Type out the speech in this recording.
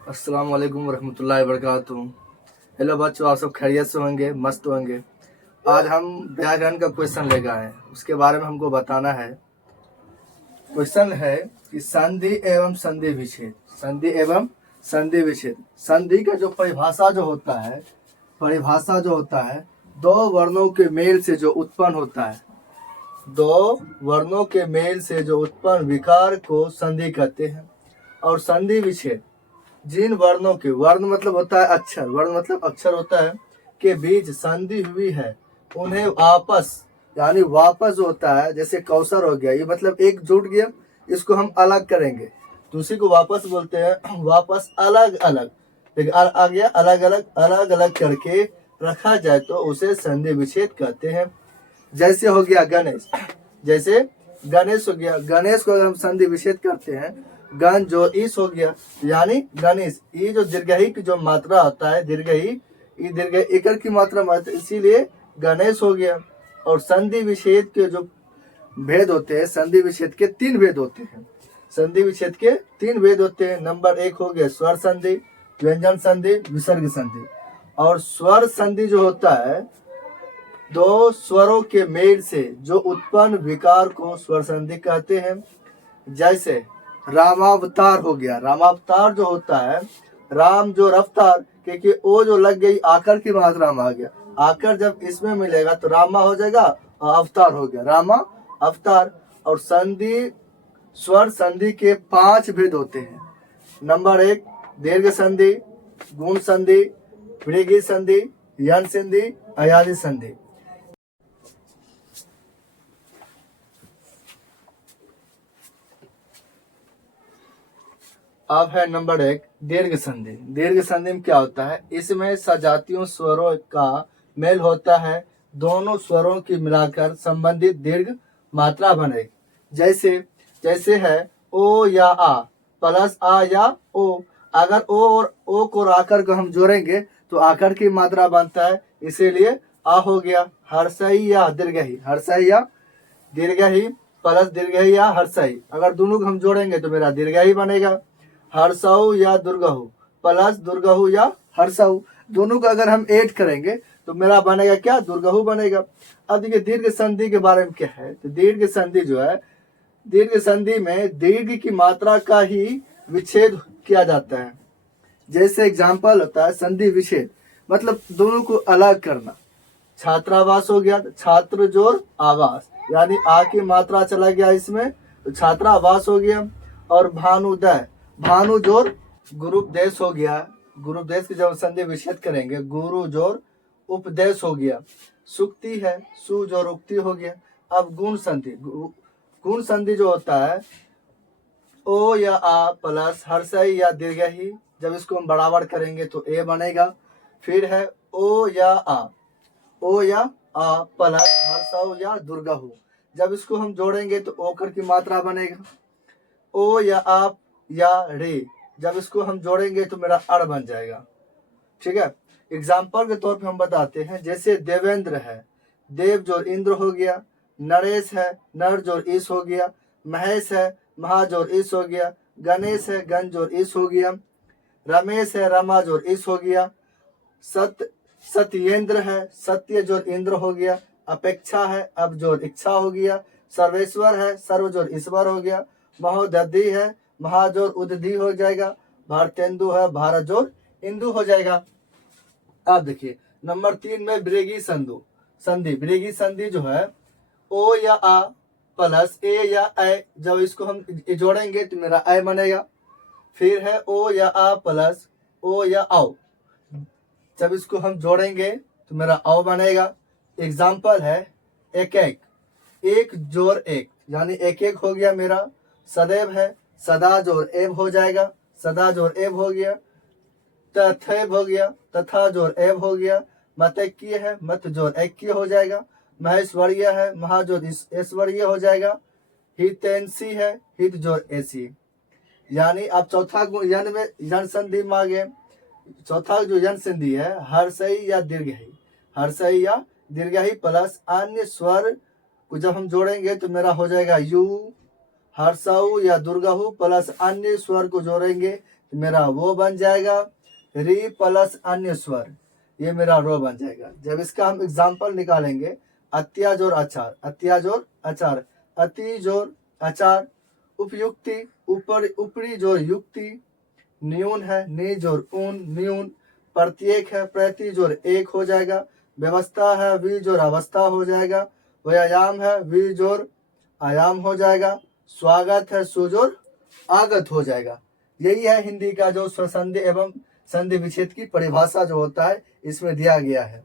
अस्सलाम वालेकुम रहमतुल्लाहि वबरकातुहू। हेलो बच्चों, आप सब खैरियत से होंगे, मस्त होंगे। आज हम व्याकरण का क्वेश्चन लेकर आए हैं, उसके बारे में हमको बताना है। क्वेश्चन है कि संधि एवं संधि विच्छेद। संधि एवं संधि विच्छेद। संधि का जो परिभाषा जो होता है दो वर्णों के मेल से जो उत्पन्न होता है, दो वर्णों के मेल से जो उत्पन्न विकार को संधि कहते हैं। और संधि विच्छेद जिन वर्णों के, वर्ण मतलब होता है अक्षर, वर्ण मतलब अक्षर होता है, के बीच संधि हुई है उन्हें आपस यानी वापस होता है। जैसे कौसर हो गया, ये मतलब एक जुट गया, इसको हम अलग करेंगे तो उसी को वापस बोलते हैं। वापस अलग अलग आ गया, अलग अलग करके रखा जाए तो उसे संधि विच्छेद कहते हैं। जैसे हो गया गणेश, जैसे गणेश हो गया, गणेश को अगर हम संधि विच्छेद करते हैं, गण जो ईस हो गया यानी गणेश, ये जो दीर्घई की जो मात्रा होता है, दीर्घई, ये दीर्घ इकर की मात्रा मात्र, इसीलिए गणेश हो गया। और संधि विच्छेद के जो भेद होते हैं, संधि विच्छेद के 3 भेद होते हैं। संधि विच्छेद के 3 भेद होते हैं। नंबर 1 हो गया स्वर संधि, व्यंजन संधि, विसर्ग संधि। और स्वर संधि जो होता है, दो स्वरों के मेल से जो उत्पन्न विकार को स्वर संधि कहते हैं। जैसे रामावतार हो गया, रामावतार जो होता है, राम जो रफ्तार, क्योंकि वो जो लग गई आकर की मात्रा में आ गया, आकर जब इसमें मिलेगा तो रामा हो जाएगा और अवतार हो गया, रामा अवतार। और संधि, स्वर संधि के 5 भेद होते हैं। नंबर 1 दीर्घ संधि, गुण संधि, वृद्धि संधि, यन संधि, अयादि संधि। अब है नंबर 1 दीर्घ संधि। दीर्घ संधि में क्या होता है, इसमें सजातीयों स्वरों का मेल होता है, दोनों स्वरों की मिलाकर संबंधित दीर्घ मात्रा बनेगी। जैसे जैसे है ओ या आ प्लस आ या ओ, अगर ओ और ओ को आकर को हम जोड़ेंगे तो आकर की मात्रा बनता है, इसीलिए आ हो गया। हर्षई या दीर्घई, हर्षई या दीर्घई प्लस दीर्घई या हर्षई, अगर दोनों को हम जोड़ेंगे तो मेरा दीर्घई बनेगा। हर्षऊ या दुर्गहु प्लस दुर्गहु या हर्षऊ, दोनों को अगर हम ऐड करेंगे तो मेरा बनेगा क्या, दुर्गहु बनेगा। अब देखिए दीर्घ संधि के बारे में क्या है, तो दीर्घ संधि जो है, दीर्घ संधि में दीर्घ की मात्रा का ही विच्छेद किया जाता है। जैसे एग्जाम्पल होता है संधि विच्छेद, मतलब दोनों को अलग करना। छात्रावास हो गया, छात्र जोर आवास, यानी आ की मात्रा चला गया इसमें तो छात्रावास हो गया। और भानुदय, भानु जोर गुरुपदेश हो गया, गुरुपदेश की जब संधि विच्छेद करेंगे, गुरु जोर उपदेश हो गया। सुक्ति है, सु जोर उक्ति हो गया। अब गुण संधि, गुण संधि जो होता है, ओ या आ प्लस हर्षई या दीर्घई, जब इसको हम बराबर करेंगे तो ए बनेगा। फिर है ओ या आ, ओ या आ प्लस हर्षऊ या दुर्गहु, जब इसको हम जोड़ेंगे तो ओकर की मात्रा बनेगा। ओ या आप या रे, जब इसको हम जोड़ेंगे तो मेरा अड़ बन जाएगा। ठीक है, एग्जाम्पल के तौर पे हम बताते हैं। जैसे देवेंद्र है, देव जोर इंद्र हो गया। नरेश है, नर जोर ईस हो गया। महेश है, महा जोर ईस हो गया। गणेश है, गण जोर ईस हो गया। रमेश है, रमा जोर ईस हो गया। सत्येंद्र है, सत्य जोर इंद्र हो गया। अपेक्षा है, अब जोर इच्छा हो गया। सर्वेश्वर है, सर्व जोर ईश्वर हो गया। महोदधि है, महाजोर उदधि हो जाएगा। भारतेंदु है, भारत जोर इंदु हो जाएगा। अब देखिए नंबर 3 में ब्रेगी संधु संधि, ब्रेगी संधि जो है, ओ या आ प्लस ए या ए, जब इसको हम जोड़ेंगे तो मेरा ए बनेगा। फिर है ओ या आ प्लस ओ या आओ, जब इसको हम जोड़ेंगे तो मेरा औ बनेगा। एग्जाम्पल है एक एक, एक जोर एक, यानी एक एक हो गया मेरा। सदैव है, सदा जोर एव हो जाएगा, सदा जोर एव हो गया। तथैव हो गया, तथा जोर एव हो गया। मतैक्य है, मत जोर ऐक्य हो जाएगा। महेश्वरीय है, महा जोर ऐश्वर्य हो जाएगा। हितैंसी है, हित जोर ऐसी, यानी अब चौथा यन में यन संधि में आ गए। चौथा जो यन संधि है, हर्षई या दीर्घई, हर्षई या दीर्घई प्लस अन्य स्वर को जब हम जोड़ेंगे तो मेरा हो जाएगा यू हर्षऊ या दुर्गहु प्लस अन्य स्वर को जोड़ेंगे तो मेरा वो बन जाएगा री प्लस अन्य स्वर, ये मेरा रो बन जाएगा। जब इसका हम एग्जाम्पल निकालेंगे, अत्या जोड़ अचार, अत्या जोड़ अचार, अति जोड़ अचार, उपयुक्ति ऊपर ऊपरी जोड़ युक्ति, न्यून है नी जोड़ ऊन न्यून, प्रत्येक है प्रति जोड़ एक हो जाएगा, व्यवस्था है वी जोड़ अवस्था हो जाएगा, व्यायाम है वी जोड़ आयाम हो जाएगा, स्वागत है सुजोड़ आगत हो जाएगा। यही है हिंदी का जो स्वर संधि एवं संधि विच्छेद की परिभाषा जो होता है इसमें दिया गया है।